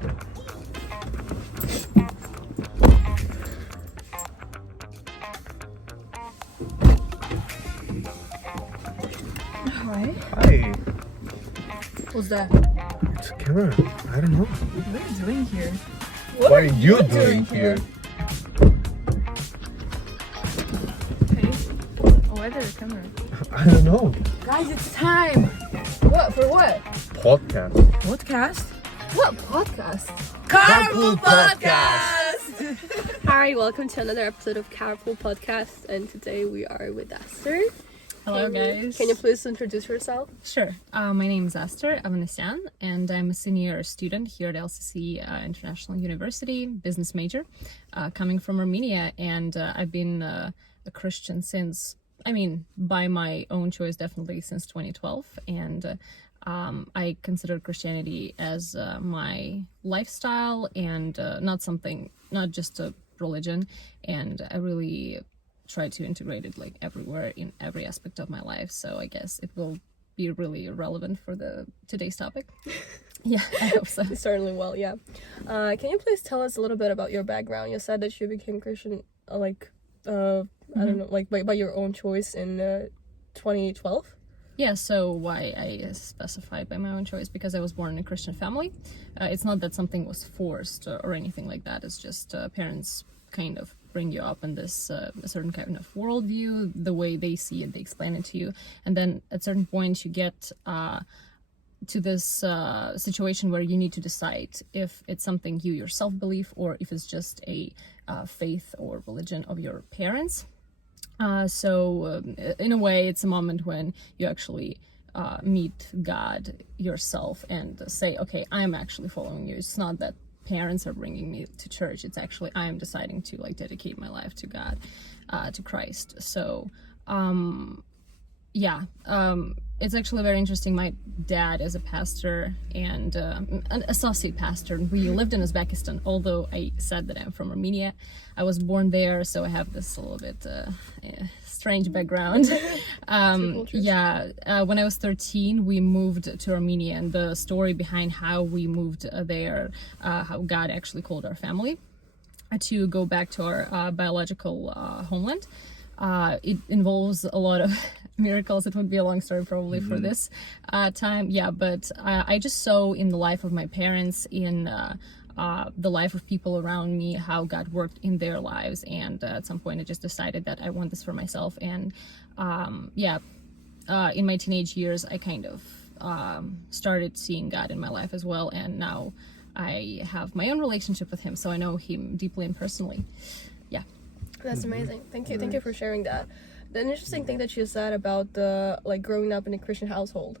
Hi. Hi. What's that? It's a camera. I don't know. What are you doing here? What are you doing here? Hey. Why is there a camera? I don't know. Guys, it's time. What? For what? Podcast. Podcast? What podcast? Carpool Podcast! Hi, welcome to another episode of Carpool Podcast, and today we are with Ester. Hello, guys. Can you please introduce yourself? Sure. My name is Ester. I'm an Senna, and I'm a senior student here at LCC International University, business major, coming from Armenia. And I've been a Christian since, by my own choice, definitely since 2012. And I consider Christianity as my lifestyle and not just a religion. And I really try to integrate it like everywhere in every aspect of my life, so I guess it will be really relevant for today's topic. Yeah, I hope so. Certainly will, yeah. Can you please tell us a little bit about your background? You said that you became Christian I don't know, like by your own choice in 2012? Yeah, so why I specified by my own choice, because I was born in a Christian family. It's not that something was forced or anything like that. It's just parents kind of bring you up in this a certain kind of worldview, the way they see it, they explain it to you, and then at certain point you get to this situation where you need to decide if it's something you yourself believe or if it's just a faith or religion of your parents. So in a way, it's a moment when you actually meet God yourself and say, okay, I'm actually following you. It's not that parents are bringing me to church, it's actually I'm deciding to dedicate my life to God, to Christ. So it's actually very interesting. My dad is a pastor and an associate pastor. We lived in Uzbekistan, although I said that I'm from Armenia. I was born there, so I have this a little bit strange background. When I was 13, we moved to Armenia, and the story behind how we moved there, how God actually called our family to go back to our biological homeland. It involves a lot of miracles. It would be a long story probably for this time. Yeah, but I just saw in the life of my parents, in the life of people around me, how God worked in their lives. And at some point I just decided that I want this for myself. And in my teenage years, I kind of started seeing God in my life as well. And now I have my own relationship with him, so I know him deeply and personally. Yeah. That's amazing. Thank you for sharing that. The interesting thing that you said about the growing up in a Christian household,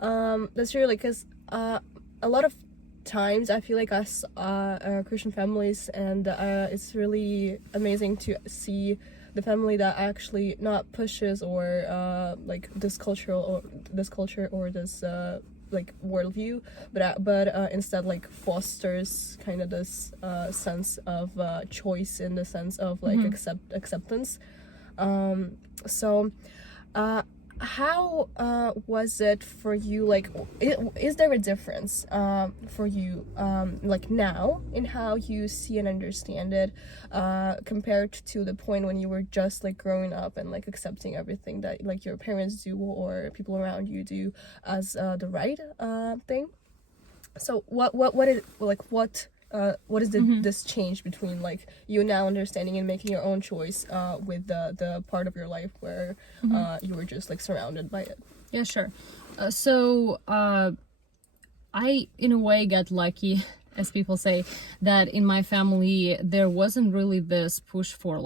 that's really because a lot of times I feel like us Christian families, and it's really amazing to see the family that actually not pushes or this culture or this worldview, but instead fosters kind of this sense of choice, in the sense of acceptance. How was it for you? Is there a difference for you now in how you see and understand it compared to the point when you were just growing up and accepting everything that your parents do or people around you do as the right thing? So what is this change between you now understanding and making your own choice with the part of your life where you were just surrounded by it? Yeah, sure. So I in a way got lucky, as people say, that in my family there wasn't really this push for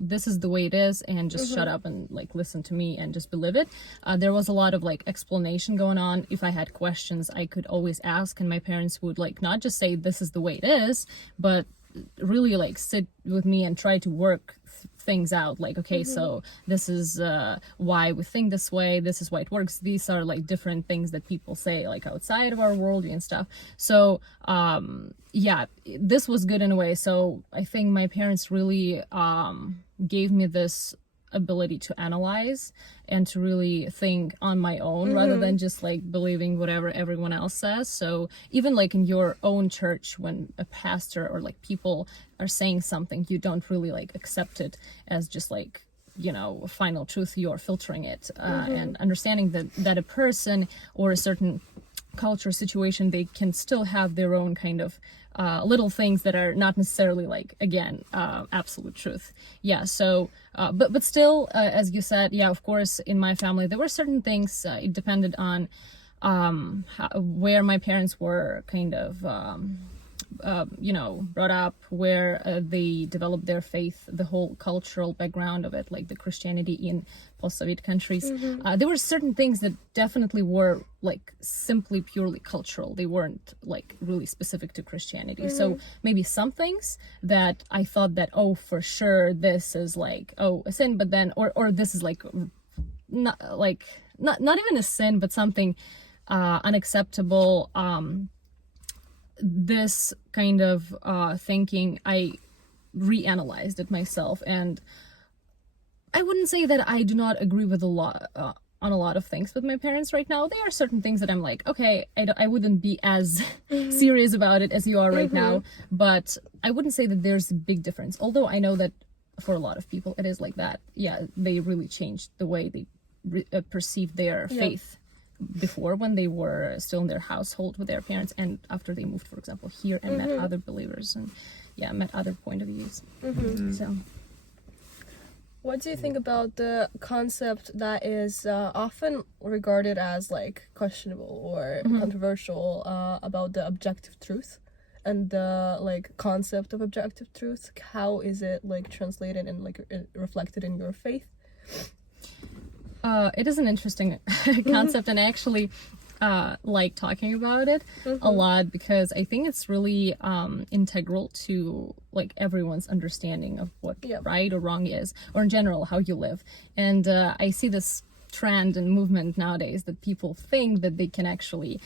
this is the way it is and just shut up and listen to me and just believe it. There was a lot of explanation going on. If I had questions, I could always ask, and my parents would not just say this is the way it is, but really sit with me and try to work things out. So this is why we think this way, this is why it works, these are different things that people say outside of our worldview and stuff. So this was good in a way. So I think my parents really gave me this ability to analyze and to really think on my own rather than just like believing whatever everyone else says. So even like in your own church, when a pastor or like people are saying something, you don't really like accept it as just like, you know, final truth. You're filtering it and understanding that a person or a certain culture situation, they can still have their own kind of little things that are not necessarily like, again, absolute truth. Yeah, so but still, as you said, yeah, of course, in my family there were certain things, it depended on where my parents were kind of you know, brought up, where they developed their faith, the whole cultural background of it, like the Christianity in post-Soviet countries. There were certain things that definitely were like simply purely cultural. They weren't like really specific to Christianity. So maybe some things that I thought that, oh, for sure this is like, oh, a sin, but then or this is like not even a sin, but something unacceptable. This kind of thinking, I reanalyzed it myself, and I wouldn't say that I do not agree with on a lot of things with my parents right now. There are certain things that I'm like, okay, I wouldn't be as serious about it as you are right now, but I wouldn't say that there's a big difference, although I know that for a lot of people it is like that. Yeah, they really changed the way they perceive their faith before, when they were still in their household with their parents, and after they moved, for example, here and met other believers and met other point of views. So what do you think about the concept that is often regarded as like questionable or controversial about the objective truth and the like concept of objective truth? How is it like translated and like reflected in your faith? It is an interesting concept, and I actually like talking about it a lot, because I think it's really integral to like everyone's understanding of what right or wrong is, or in general how you live. And I see this trend and movement nowadays that people think that they can actually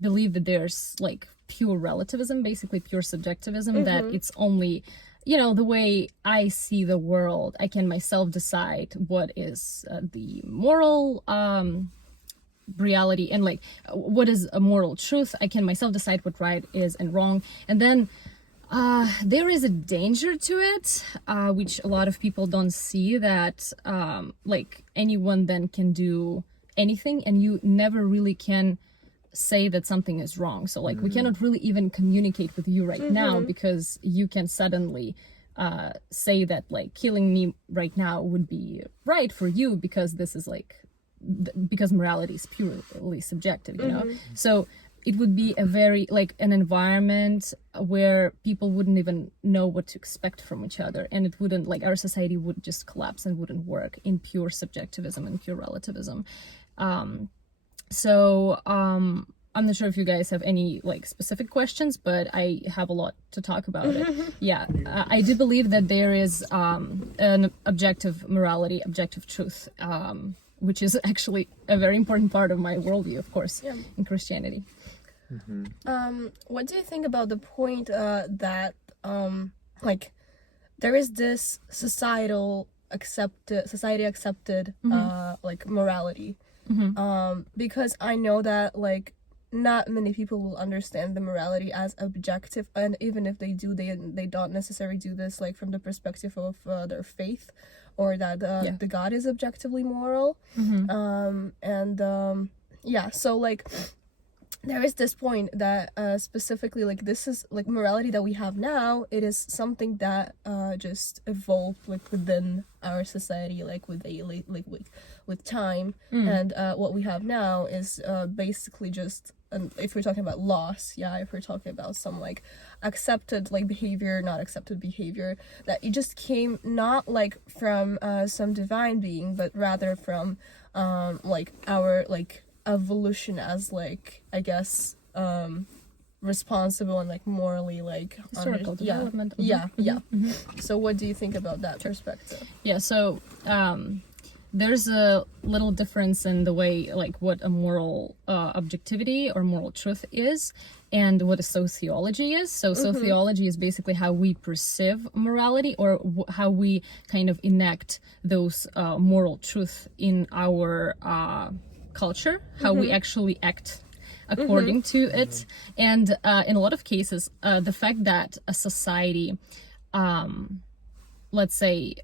believe that there's like pure relativism, basically pure subjectivism, that it's only, you know, the way I see the world, I can myself decide what is the moral reality, and like what is a moral truth. I can myself decide what right is and wrong. And then there is a danger to it, which a lot of people don't see, that like anyone then can do anything, and you never really can say that something is wrong. So like we cannot really even communicate with you right now, because you can suddenly say that like killing me right now would be right for you, because this is like because morality is purely subjective, you know. So it would be a very like an environment where people wouldn't even know what to expect from each other, and it wouldn't, like, our society would just collapse and wouldn't work in pure subjectivism and pure relativism. So I'm not sure if you guys have any like specific questions, but I have a lot to talk about it. Yeah, I do believe that there is an objective morality, objective truth, which is actually a very important part of my worldview, of course, in Christianity. What do you think about the point that like there is this society accepted like morality? Because I know that like not many people will understand the morality as objective, and even if they do, they don't necessarily do this like from the perspective of their faith, or that the God is objectively moral. So like there is this point that specifically like this is like morality that we have now, it is something that just evolved like within our society, like with time. And what we have now is basically just, and if we're talking about loss, if we're talking about some like accepted like behavior, not accepted behavior, that it just came not like from some divine being, but rather from like our like evolution as like, I guess, responsible and like morally like historical development. So what do you think about that perspective? So there's a little difference in the way, like, what a moral objectivity or moral truth is and what a sociology is. So sociology is basically how we perceive morality, or how we kind of enact those moral truth in our culture, how we actually act according to it. And in a lot of cases, the fact that a society, let's say,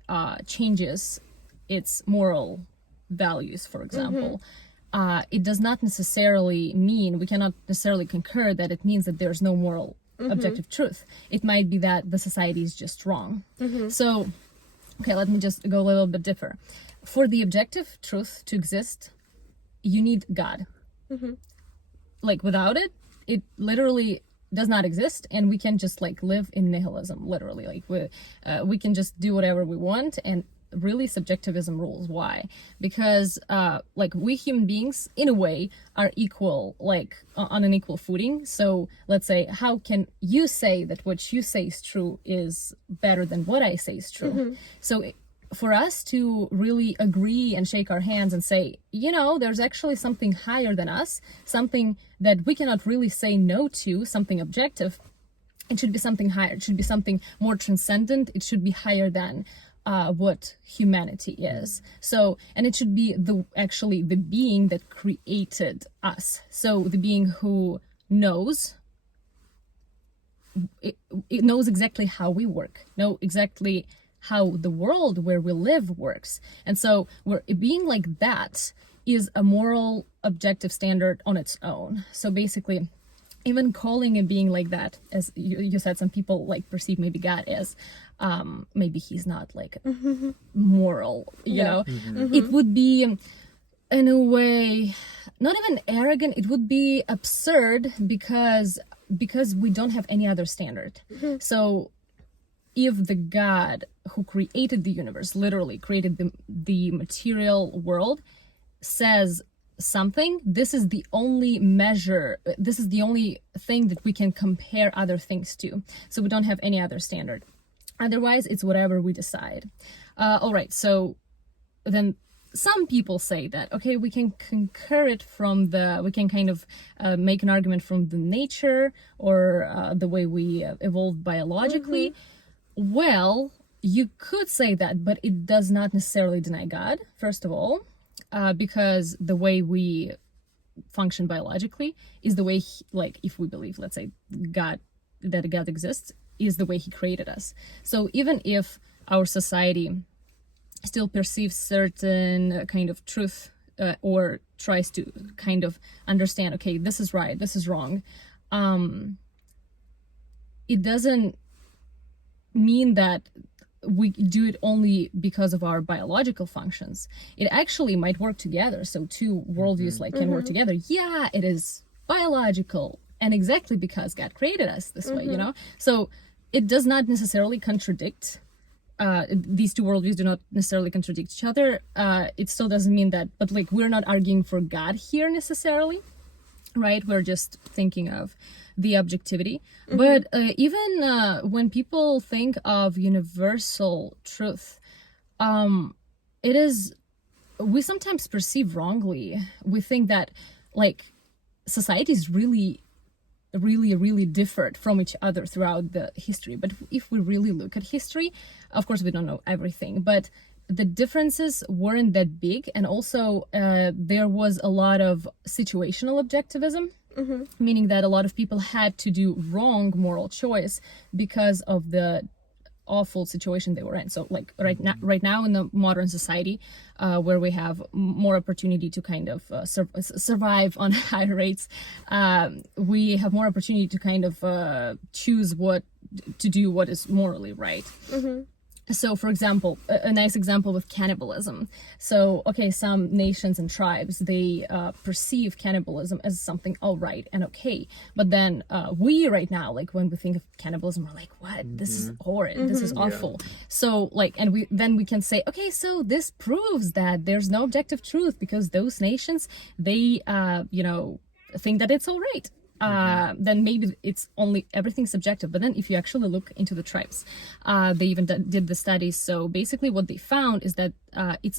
changes its moral values, for example, it does not necessarily mean, we cannot necessarily concur that it means that there's no moral objective truth. It might be that the society is just wrong. So, okay, let me just go a little bit differ. For the objective truth to exist, you need God. Like, without it, it literally does not exist, and we can just like live in nihilism, literally. Like, we can just do whatever we want, and really subjectivism rules. Why? Because like, we human beings in a way are equal, like on an equal footing. So let's say, how can you say that what you say is true is better than what I say is true? So for us to really agree and shake our hands and say, you know, there's actually something higher than us, something that we cannot really say no to, something objective, it should be something higher. It should be something more transcendent. It should be higher than what humanity is. So, and it should be actually the being that created us. So the being who knows, it knows exactly how we work, know exactly how the world where we live works. And so being like that is a moral objective standard on its own. So basically, even calling a being like that, as you said, some people like perceive maybe God as maybe he's not like moral, you know. It would be in a way not even arrogant, it would be absurd, because we don't have any other standard. So if the God who created the universe, literally created the material world, says something, this is the only measure, this is the only thing that we can compare other things to. So we don't have any other standard. Otherwise, it's whatever we decide. All right, so then some people say that, okay, we can concur it from we can kind of make an argument from the nature or the way we evolved biologically. Well, you could say that, but it does not necessarily deny God, first of all, because the way we function biologically is the way, like, if we believe, let's say, God exists, is the way he created us. So even if our society still perceives certain kind of truth or tries to kind of understand, okay, this is right, this is wrong, it doesn't mean that we do it only because of our biological functions. It actually might work together. So two worldviews can work together. Yeah, it is biological, and exactly because God created us this way, you know? So it does not necessarily contradict. These two worldviews do not necessarily contradict each other. It still doesn't mean that, but like, we're not arguing for God here necessarily, right? We're just thinking of the objectivity. But even when people think of universal truth, we sometimes perceive wrongly. We think that like societies really differed from each other throughout the history. But if we really look at history, of course we don't know everything, but the differences weren't that big. And also there was a lot of situational objectivism, meaning that a lot of people had to do wrong moral choice because of the awful situation they were in. So like right now in the modern society, where we have more opportunity to kind of survive on higher rates, we have more opportunity to kind of choose what to do, what is morally right. So for example, a nice example with cannibalism. So, okay, some nations and tribes, they perceive cannibalism as something all right and okay. But then we right now, like when we think of cannibalism, we're like, what? This is horrid. This is awful. Yeah. So like, and we can say, okay, so this proves that there's no objective truth because those nations, they, think that it's all right. then maybe it's only everything's subjective. But then if you actually look into the tribes, they even did the studies. So basically what they found is that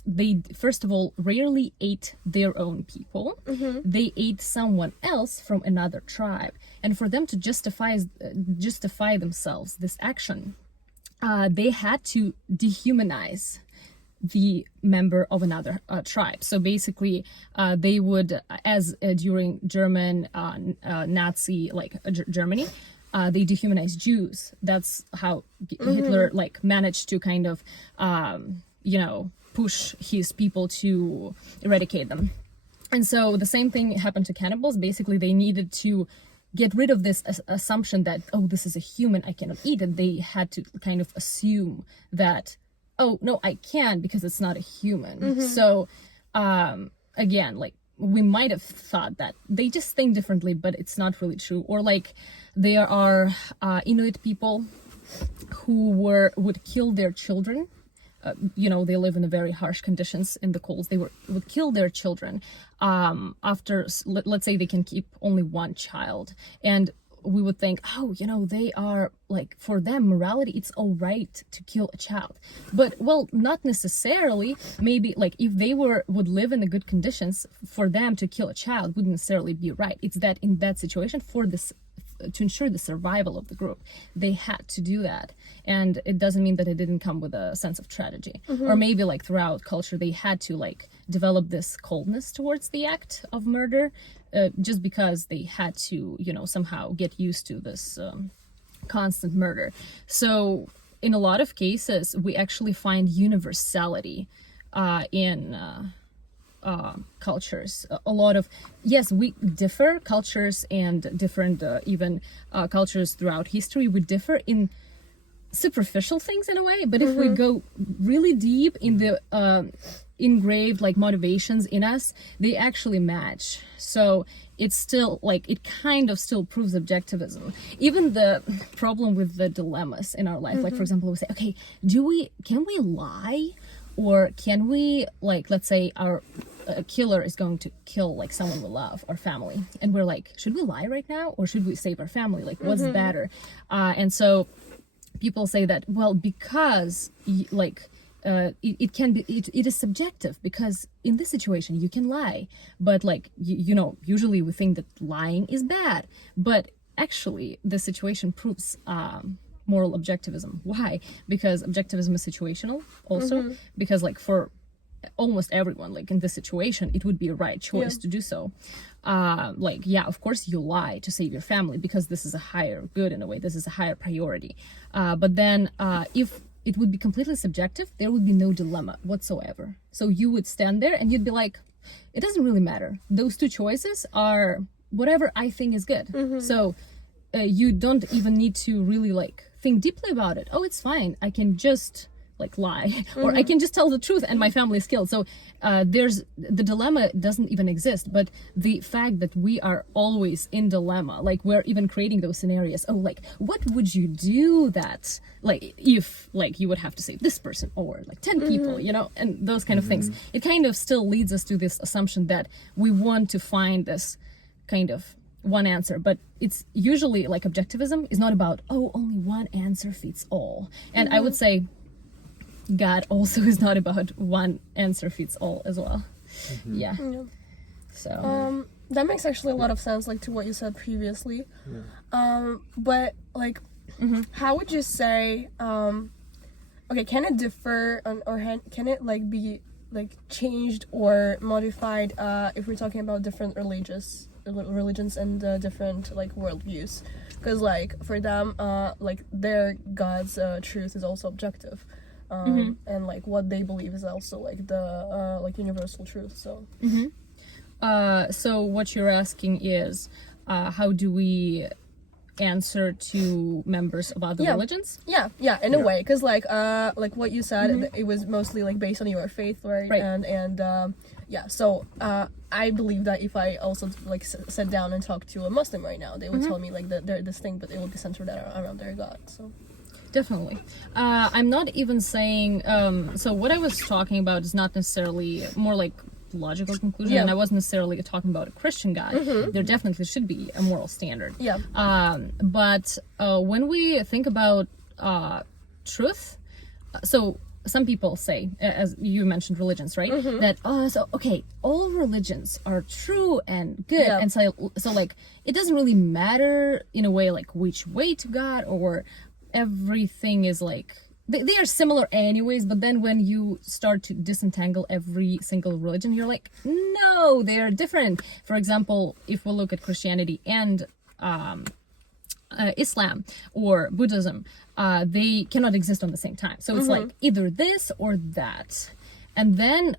they first of all rarely ate their own people. They ate someone else from another tribe, and for them to justify themselves this action, they had to dehumanize the member of another tribe. So basically they would, as during German Nazi Germany, they dehumanized Jews. That's how Hitler managed to kind of push his people to eradicate them. And so the same thing happened to cannibals. Basically they needed to get rid of this assumption that, oh, this is a human, I cannot eat it. They had to kind of assume that, oh no, I can, because it's not a human. So again, we might have thought that they just think differently, but it's not really true. Or there are Inuit people who would kill their children. They live in very harsh conditions in the colds. They would kill their children after, let's say they can keep only one child. And we would think, oh, they are for them, morality, it's all right to kill a child. But, well, not necessarily. Maybe if they would live in the good conditions, for them to kill a child wouldn't necessarily be right. It's that in that situation, to ensure the survival of the group, they had to do that. And it doesn't mean that it didn't come with a sense of tragedy. Or maybe throughout culture they had to develop this coldness towards the act of murder, just because they had to somehow get used to this constant murder. So in a lot of cases we actually find universality in cultures. A lot of, yes, we differ, cultures and different even cultures throughout history, we differ in superficial things in a way, but if we go really deep in the engraved motivations in us, they actually match. So it's still it kind of still proves objectivism. Even the problem with the dilemmas in our life, for example, we say, okay, can we lie? Or can we, let's say our killer is going to kill someone we love, our family, and we're should we lie right now, or should we save our family? What's better? And so people say that, well, because it can be, it is subjective, because in this situation you can lie, but usually we think that lying is bad, but actually the situation proves moral objectivism. Why? Because objectivism is situational also, because for almost everyone, in this situation, it would be a right choice to do so. Yeah, of course you lie to save your family, because this is a higher good in a way, this is a higher priority. But then if it would be completely subjective, there would be no dilemma whatsoever. So you would stand there and you'd be like, it doesn't really matter. Those two choices are whatever I think is good. So you don't even need to really think deeply about it. Oh, it's fine, I can just lie, or I can just tell the truth and my family is killed. So there's the dilemma doesn't even exist, but the fact that we are always in dilemma, we're even creating those scenarios. Oh, what would you do that if you would have to save this person, or 10 people, and those kind of things. It kind of still leads us to this assumption that we want to find this kind of one answer, but it's usually objectivism is not about, oh, only one answer fits all. And I would say God also is not about one answer fits all as well. Yeah. So that makes actually a lot of sense, to what you said previously. But how would you say, okay, can it differ or can it be changed or modified if we're talking about different religions and different worldviews? Because for them their God's truth is also objective. And what they believe is also the universal truth. So so what you're asking is how do we answer to members of other religions? In a way, because what you said, it was mostly like based on your faith, right? And so I believe that if I also like sit down and talk to a Muslim right now, they would tell me like that they're this thing, but it would be centered around their God. So definitely. I'm not even saying so what I was talking about is not necessarily more like logical conclusion. Yeah. And I wasn't necessarily talking about a Christian God. There definitely should be a moral standard. Yeah. But when we think about truth, so some people say, as you mentioned, religions, right? That all religions are true and good, Yeah. and so like it doesn't really matter in a way like which way to God, or everything is like they are similar anyways. But then when you start to disentangle every single religion, you're like, no, they are different. For example, if we look at Christianity and Islam or Buddhism, they cannot exist on the same time. So it's like either this or that. And then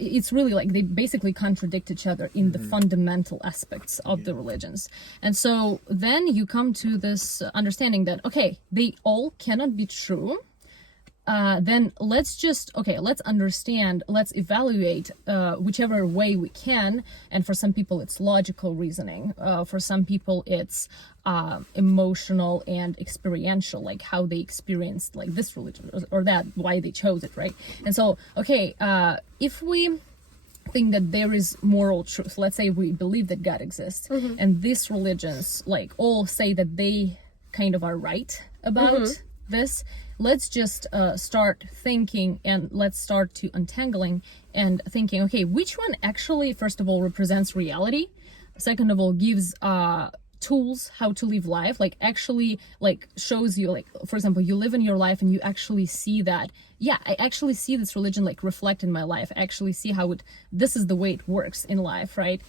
it's really like they basically contradict each other in the fundamental aspects of the religions. And so then you come to this understanding that, okay, they all cannot be true. Then let's understand, let's evaluate whichever way we can. And for some people it's logical reasoning, for some people it's emotional and experiential, like how they experienced like this religion or that, why they chose it, right? And so if we think that there is moral truth, let's say we believe that God exists, and these religions like all say that they kind of are right about this, let's just start thinking, and let's start to untangling and thinking, okay, which one actually, first of all, represents reality, second of all, gives tools how to live life, like actually like shows you, like for example, you live in your life and you actually see that, yeah, I actually see this religion like reflect in my life, I actually see how this is the way it works in life, right?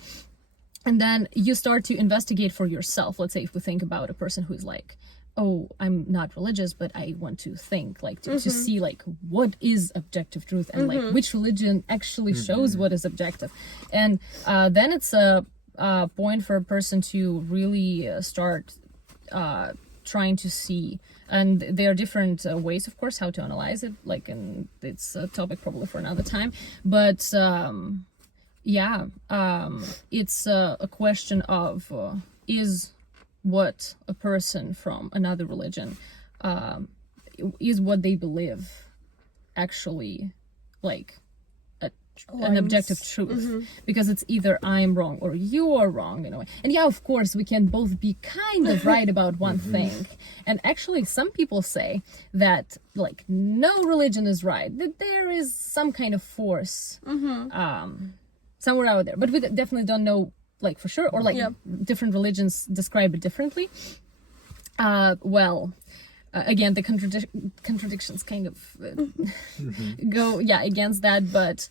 And then you start to investigate for yourself. Let's say if we think about a person who's like, oh, I'm not religious, but I want to think, like to see like what is objective truth, and like which religion actually shows what is objective. And then it's a point for a person to really start trying to see. And there are different ways, of course, how to analyze it, like, and it's a topic probably for another time. But it's a question of is what a person from another religion is what they believe actually like an objective truth, because it's either I'm wrong or you are wrong, you know. And yeah, of course we can both be kind of right about one thing, and actually some people say that like no religion is right, that there is some kind of force somewhere out there, but we definitely don't know like for sure, or like different religions describe it differently. Again, the contradictions kind of go against that, but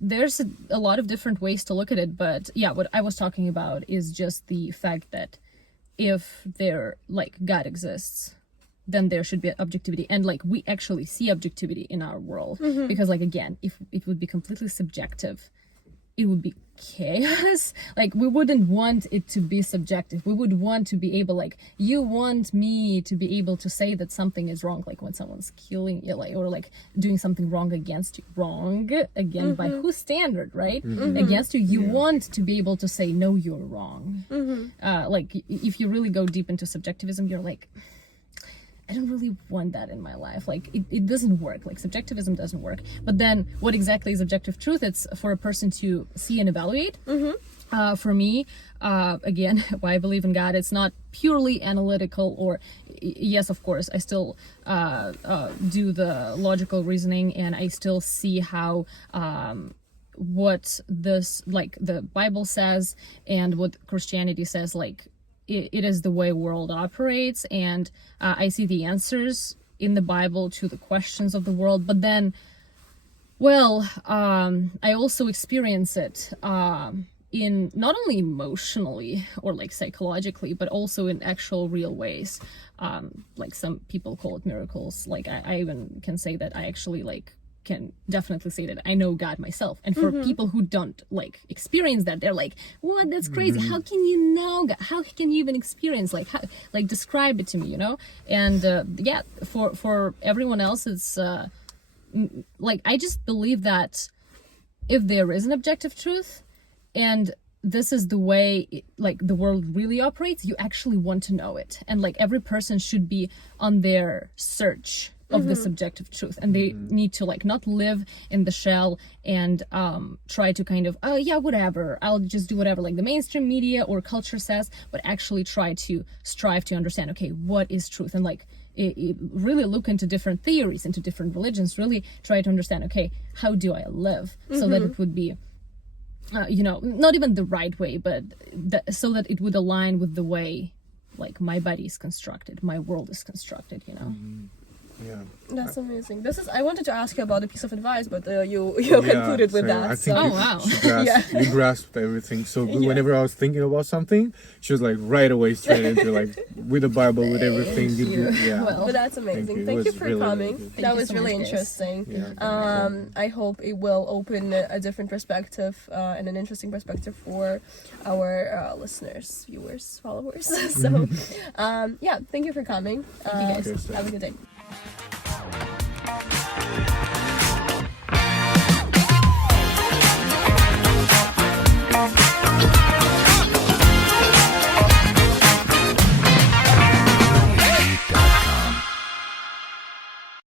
there's a lot of different ways to look at it. But yeah, what I was talking about is just the fact that if there like God exists, then there should be objectivity, and like we actually see objectivity in our world, because like again, if it would be completely subjective, it would be chaos. Like we wouldn't want it to be subjective. We would want to be able, like you want me to be able to say that something is wrong, like when someone's killing you, like, or like doing something wrong against you. Wrong again by whose standard, right? Against you. You want to be able to say no, you're wrong. Like if you really go deep into subjectivism, you're like, I don't really want that in my life. Like it doesn't work. Like subjectivism doesn't work. But then what exactly is objective truth? It's for a person to see and evaluate. For me, again, why I believe in God, it's not purely analytical, or yes, of course, I still do the logical reasoning, and I still see how what this, like the Bible says and what Christianity says, like it is the way world operates, and I see the answers in the Bible to the questions of the world. But then, I also experience it in not only emotionally or like psychologically, but also in actual real ways. Like some people call it miracles. Like I even can say that I actually like can definitely say that I know God myself. And for people who don't like experience that, they're like, what, that's crazy. How can you know God? How can you even experience, like, how, like describe it to me, you know? And for everyone else, it's like I just believe that if there is an objective truth, and this is the way like the world really operates, you actually want to know it. And like every person should be on their search of the subjective truth, and they need to like not live in the shell and try to kind of whatever, I'll just do whatever like the mainstream media or culture says, but actually try to strive to understand, okay, what is truth, and like it really look into different theories, into different religions, really try to understand, okay, how do I live so that it would be not even the right way, but so that it would align with the way like my body is constructed, my world is constructed, Yeah. That's amazing. I wanted to ask you about a piece of advice, but you concluded with that. I think Oh, wow. you grasped everything. So whenever I was thinking about something, she was like right away straight into like with the Bible, with everything. Well, But that's amazing. Thank you for really, coming. really good. That you was so really much, guys. interesting. Yeah. I hope it will open a different perspective and an interesting perspective for our listeners, viewers, followers. So, thank you for coming. you, guys. Have a good day.